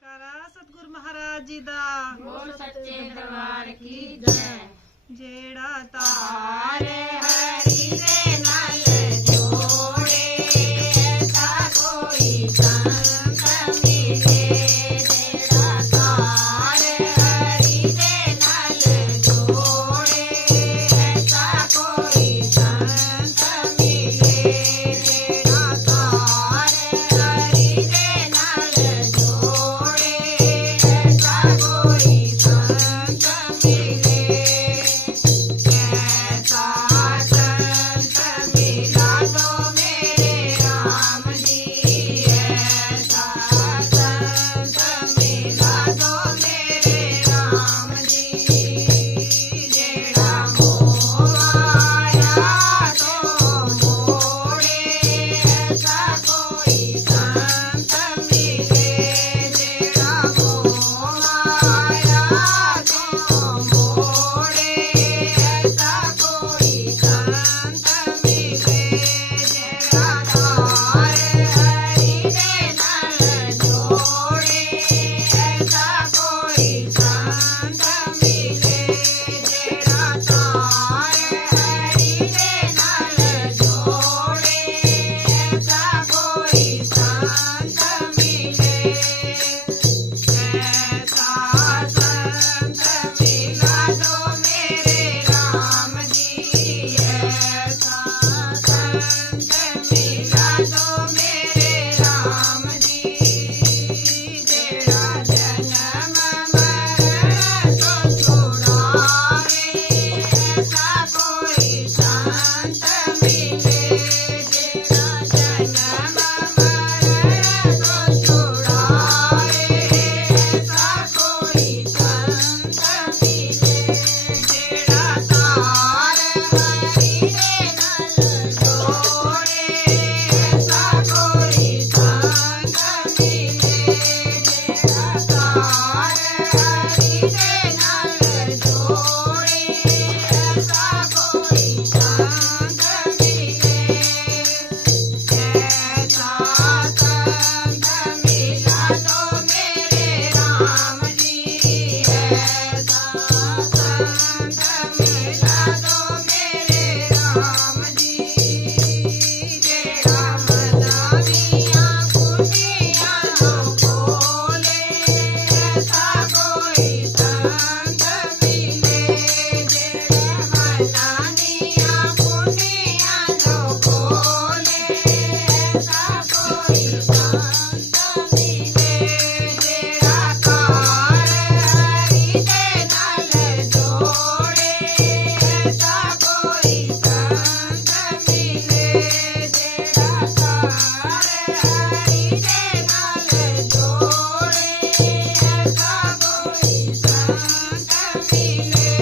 जयकारा सतगुरु महाराज जी दा। बोल सच्चे दरबार की जय। जेड़ा तारे हरि दे नाल जोड़े ऐसा कोई संत मिले। जेड़ा तारे हरि दे नाल जोड़े ऐसा कोई संत मिले। जेड़ा तारे हरि दे नाल जोड़े ऐसा कोई संत मिले। ऐसा संत मिला दो मेरे राम जी। ऐसा संत मिला दो मेरे राम जी। जेड़ा मोह आया तो मोड़े ऐसा कोई संत मिले। जेड़ा मोह आया तो मोड़े ऐसा कोई संत मिले। जेड़ा तारे हरि दे नाल जोड़े ऐसा कोई संत मिले। जेड़ा तारे हरि दे नाल जोड़े ऐसा कोई संत मिले। ऐसा संत मिला दो मेरे राम जी। ऐसा संत मिला दो मेरे राम जी। जेड़ा जन्म मरण तो छुड़ावे ऐसा कोई संत मिले। जेड़ा जन्म मरण तो छुड़ावे ऐसा कोई संत मिले। जेड़ा तारे हरि दे नाल जोड़े ऐसा कोई संत मिले। जेड़ा तारे हरि दे नाल जोड़े ऐसा कोई संत मिले। ऐसा संत मिला दो मेरे राम जी। ऐसा संत मिला दो मेरे राम जी। जेड़ा मनावियां कुटियां खोले ऐसा कोई संत मिले। जेड़ा मनावियां कुटियां खोले ऐसा कोई संत मिले। जेड़ा तारे हरि दे नाल जोड़े ऐसा कोई संत मिले। जेड़ा तारे हरि दे नाल जोड़े ऐसा कोई संत मिले।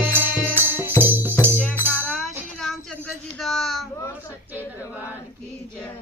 जयकारा श्री रामचंद्र जी दा। बोल सच्चे दरबार की जय।